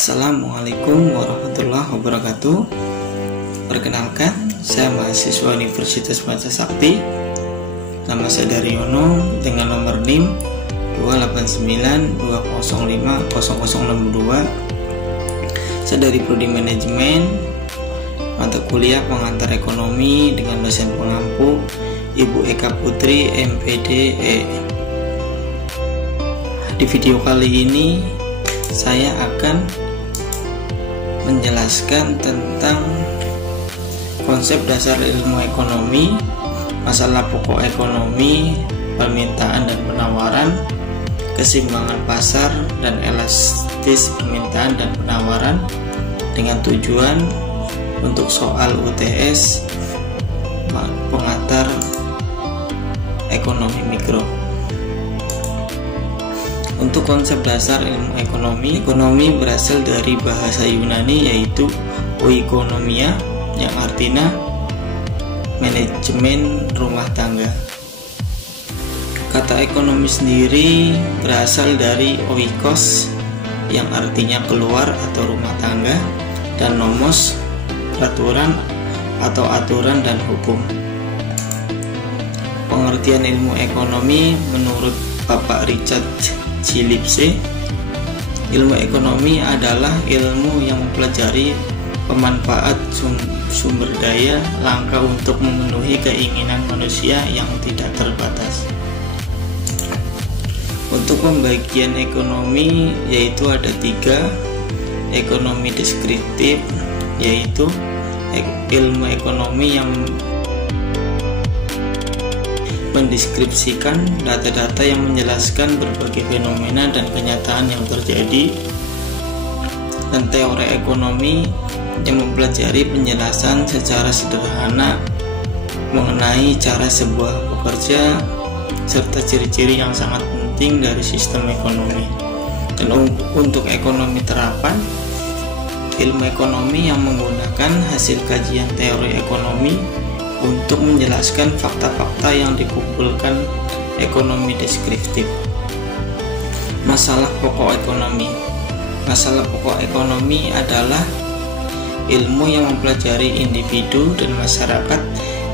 Assalamualaikum warahmatullahi wabarakatuh. Perkenalkan, saya mahasiswa Universitas Maja Sakti. Nama saya Daryono dengan nomor NIM 28920500062. Saya dari Prodi Manajemen, mata kuliah pengantar ekonomi dengan dosen pengampu Ibu Eka Putri MPDE. Di video kali ini saya akan menjelaskan tentang konsep dasar ilmu ekonomi, masalah pokok ekonomi, permintaan dan penawaran, keseimbangan pasar dan elastis permintaan dan penawaran, dengan tujuan untuk soal UTS pengantar ekonomi mikro. Untuk konsep dasar ilmu ekonomi, ekonomi berasal dari bahasa Yunani yaitu oikonomia, yang artinya manajemen rumah tangga. Kata ekonomi sendiri berasal dari oikos, yang artinya keluar atau rumah tangga, dan nomos, peraturan atau aturan dan hukum. Pengertian ilmu ekonomi menurut Bapak Richard G. Lipsey, ilmu ekonomi adalah ilmu yang mempelajari pemanfaat sumber daya langka untuk memenuhi keinginan manusia yang tidak terbatas. Untuk pembagian ekonomi yaitu ada 3. Ekonomi deskriptif, yaitu ilmu ekonomi yang mendeskripsikan data-data yang menjelaskan berbagai fenomena dan kenyataan yang terjadi, dan teori ekonomi yang mempelajari penjelasan secara sederhana mengenai cara sebuah bekerja serta ciri-ciri yang sangat penting dari sistem ekonomi. Dan untuk ekonomi terapan, ilmu ekonomi yang menggunakan hasil kajian teori ekonomi untuk menjelaskan fakta-fakta yang dikumpulkan ekonomi deskriptif. Masalah pokok ekonomi. Masalah pokok ekonomi adalah ilmu yang mempelajari individu dan masyarakat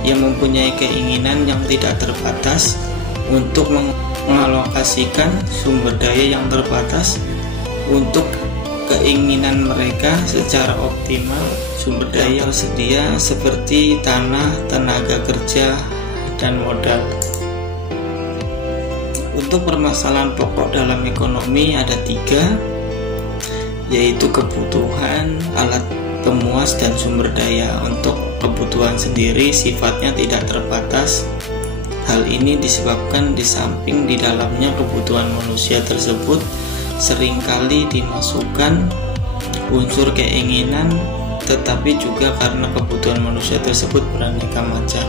yang mempunyai keinginan yang tidak terbatas untuk mengalokasikan sumber daya yang terbatas untuk keinginan mereka secara optimal. Sumber daya tersedia seperti tanah, tenaga kerja, dan modal. Untuk permasalahan pokok dalam ekonomi ada 3, yaitu kebutuhan, alat pemuas, dan sumber daya. Untuk kebutuhan sendiri sifatnya tidak terbatas. Hal ini disebabkan di samping di dalamnya kebutuhan manusia tersebut seringkali dimasukkan unsur keinginan, tetapi juga karena kebutuhan manusia tersebut beraneka macam.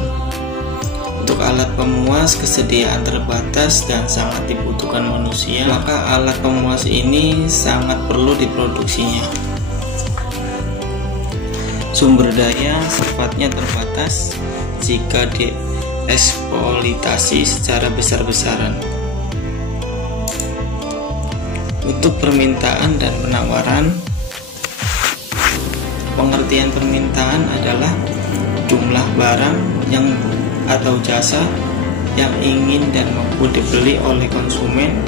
Untuk alat pemuas, kesediaan terbatas dan sangat dibutuhkan manusia, maka alat pemuas ini sangat perlu diproduksinya. Sumber daya sifatnya terbatas jika dieksploitasi secara besar-besaran. Untuk permintaan dan penawaran, pengertian permintaan adalah jumlah barang atau jasa yang ingin dan mampu dibeli oleh konsumen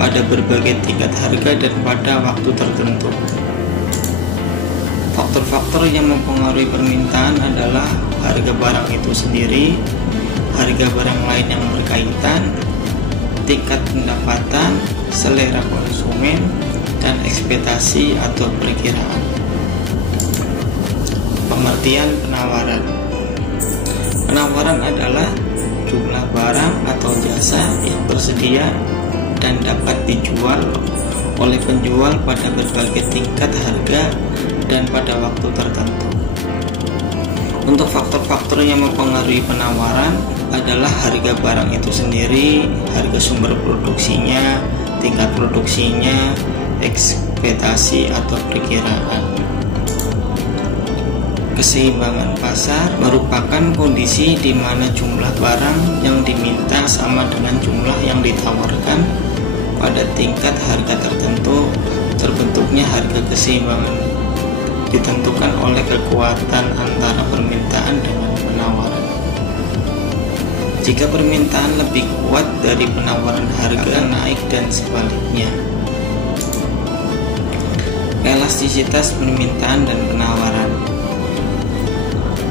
pada berbagai tingkat harga dan pada waktu tertentu. Faktor-faktor yang mempengaruhi permintaan adalah harga barang itu sendiri, harga barang lain yang berkaitan, tingkat pendapatan, selera konsumen, dan ekspektasi atau perkiraan. Pengertian penawaran. Penawaran adalah jumlah barang atau jasa yang tersedia dan dapat dijual oleh penjual pada berbagai tingkat harga dan pada waktu tertentu. Untuk faktor-faktor yang mempengaruhi penawaran adalah harga barang itu sendiri, harga sumber produksinya, tingkat produksinya, ekspektasi atau perkiraan. Keseimbangan pasar merupakan kondisi di mana jumlah barang yang diminta sama dengan jumlah yang ditawarkan pada tingkat harga tertentu terbentuk terbentuknya harga keseimbangan ditentukan oleh kekuatan antara permintaan dengan penawaran. Jika permintaan lebih kuat dari penawaran, harga naik dan sebaliknya. Elastisitas permintaan dan penawaran.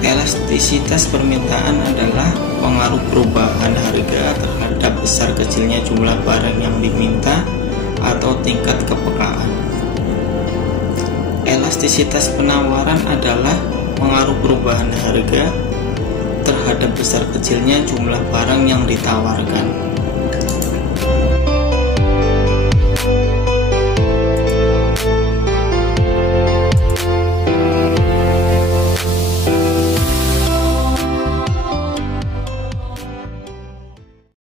Elastisitas permintaan adalah pengaruh perubahan harga terhadap besar kecilnya jumlah barang yang diminta atau tingkat kepekaan. Elastisitas penawaran adalah pengaruh perubahan harga terhadap besar kecilnya jumlah barang yang ditawarkan.